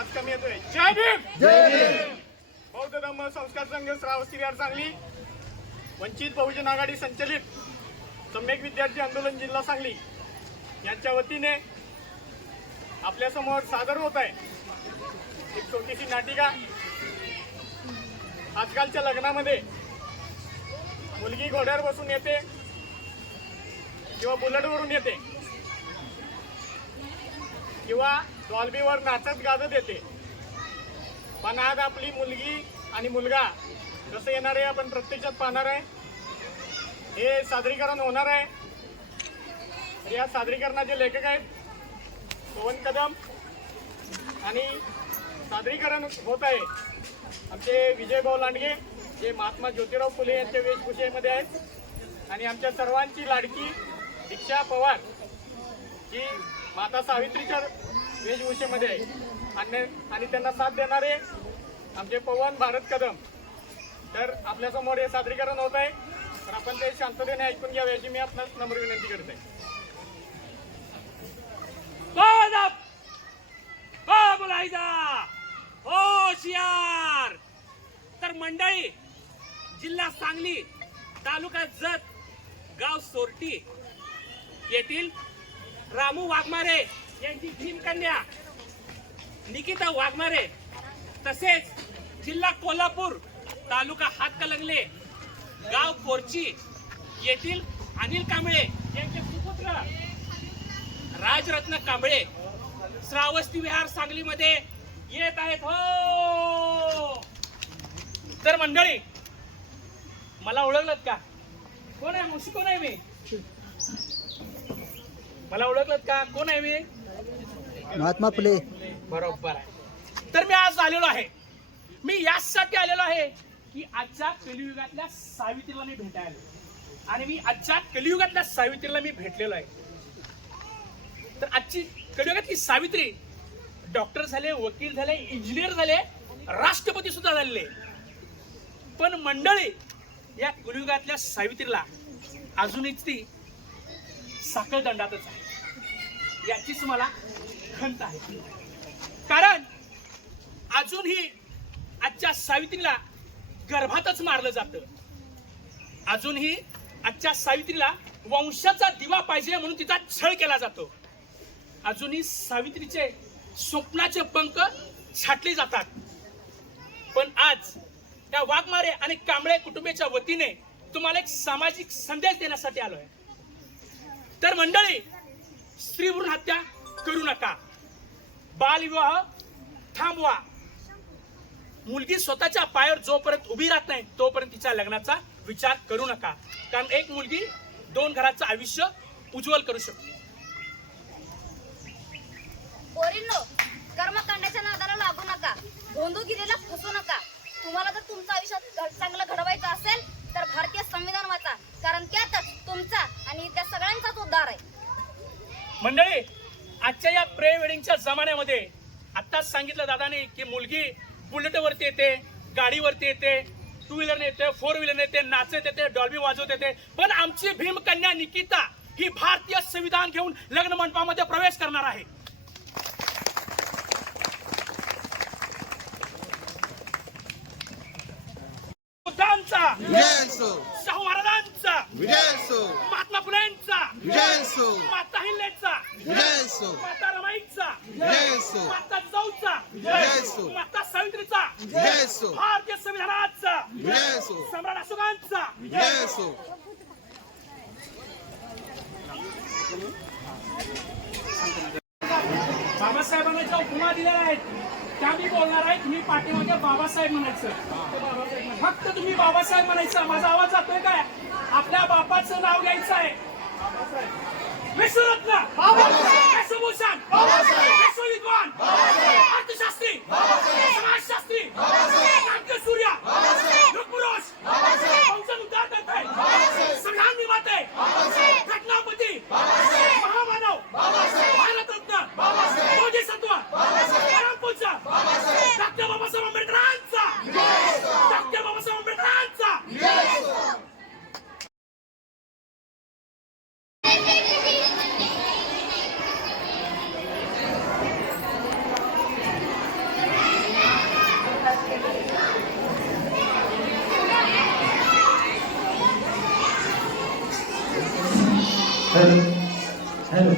आवाज कमी येतोय. जय भीम. जय भीम. बौद्ध धम्म संस्कार संघ श्रावस्ती विहार सांगली, वंचित बहुजन आघाडी संचलित सम्यक विद्यार्थी आंदोलन जिल्हा सांगली यांच्या वतीने आपल्या समोर सादर होत आहे एक छोटीशी नाटिका. आजकालच्या लग्नामध्ये मुलगी घोड्यावर बसून येते किंवा बुलेटवरून येते किंवा डॉल्बीवर नाचत गाजत येते, पण आज आपली मुलगी आणि मुलगा कसं येणार आहे आपण प्रत्यक्षात पाहणार आहे. हे सादरीकरण होणार आहे. तर या सादरीकरणाचे लेखक आहेत पवन कदम आणि सादरीकरण होत आहे आमचे विजयभाऊ लांडगे जे महात्मा ज्योतिराव फुले यांच्या वेशभूषेमध्ये आहेत आणि आमच्या सर्वांची लाडकी दीक्षा पवार जी माता सावित्रीच्या वेशभूषेमध्ये आहे आणि त्यांना साथ देणारे आमचे पवन भारत कदम. तर आपल्यासमोर हे सादरीकरण होत आहे, तर आपण ते शांततेने ऐकून घ्यावे याची मी आपणास नम्र विनंती करते. होशियार. तर मंडळी, जिल्हा सांगली, तालुका जत, गाव सोरटी येथील रामू वाघमारे यांची भीमकन्या निकिता वाघमारे, तसेच जिल्हा कोल्हापूर, तालुका हातकलंगले, गाव कोरची येथील अनिल कांबळे यांचे सुपुत्र राजरत्न कांबळे श्रावस्ती विहार सांगलीमध्ये येत आहेत. हो. तर मंडळी, मला ओळखलं का? कोण आहे? मुशी कोण आहे? मी मला ओळखलं का? कोण आहे मी? महात्मा फुले. बरोबर आहे. तर मी आज आलेलो आहे, मी यासाठी आलेलो आहे की आजच्या कलियुगातल्या सावित्रीला मी भेटायला, आणि मी आजच्या कलियुगातल्या सावित्रीला मी भेटलेलो आहे. तर आजची कलियुगातली सावित्री डॉक्टर झाले, वकील झाले, इंजिनियर झाले, राष्ट्रपती सुद्धा झाले, पण मंडळी या कलियुगातल्या सावित्रीला अजूनही ती साखळदंडातच आहे. याचीच मला खंत आहे, कारण अजूनही आजच्या सावित्रीला गर्भातच मारलं जातं. अजूनही आजच्या सावित्रीला वंशाचा दिवा पाहिजे म्हणून तिचा छळ केला जातो. अजूनही सावित्रीचे स्वप्नाचे पंख छाटले जातात. पण आज त्या वाघमारे आणि कांबळे कुटुंबाच्या वतीने तुम्हाला एक सामाजिक संदेश देण्यासाठी आलोय. तर मंडळी, स्त्री भ्रूण हत्या करू नका, बालविवाह थांबवा. मुलगी स्वतःच्या पायावर जोपर्यंत उभी राहत नाही तोपर्यंत तिच्या लग्नाचा विचार करू नका, कारण एक मुलगी 2 घराचं आयुष्य उज्ज्वल करू शकते. पोरींनो, कर्मकांडाच्या नादाला लागू नका, भोंदूगिरीला फसू नका. तुम्हाला जर तुमचं आयुष्यात चांगलं घडवायचं असेल तर भारतीय संविधान वाचा, कारण त्यातच तुमचा आणि त्या सगळ्यांचाच उद्धार आहे. मंडळी, आजच्या या प्री वेडिंगच्या जमान्यामध्ये आत्ताच सांगितलं दादाने की मुलगी बुलेटवरती येते, गाडीवरती येते, 2 व्हीलरने येते, 4 व्हीलरने येते, नाचत येते, डॉल्बी वाजवत येते, पण आमची भीमकन्या निकिता ही भारतीय संविधान घेऊन लग्न मंडपामध्ये प्रवेश करणार आहे. शाहू महाराजांचा, महात्मा फुलेंचा, माता हिल्लेचा, माता रमाईचा, माता जिजाऊचा, माता सावित्रीचा, भारतीय संविधानाचा, सम्राट अशोकांचा. बाबासाहेबांना ज्या उपमा दिलेल्या आहेत त्या मी बोलणार आहे. तुम्ही पाठीमागे बाबासाहेब म्हणायचं, फक्त तुम्ही बाबासाहेब म्हणायचं. माझा आवाज जातोय काय? आपल्या बापाचं नाव घ्यायचं आहे. विश्वरत्न, विश्वभूषण, विश्वविद्वान, अर्थशास्त्री, समाजशास्त्री, नाट्यसूर्य, युगपुरुष, बहुजन उद्धार करताय, संविधान निर्माते, घटनापती, महामानव, भारतरत्न, बोधिसत्व, परमपूज्य डॉक्टर बाबासाहेब आंबेडकरांचा, डॉक्टर बाबासाहेब आंबेडकरांचा. Hello hello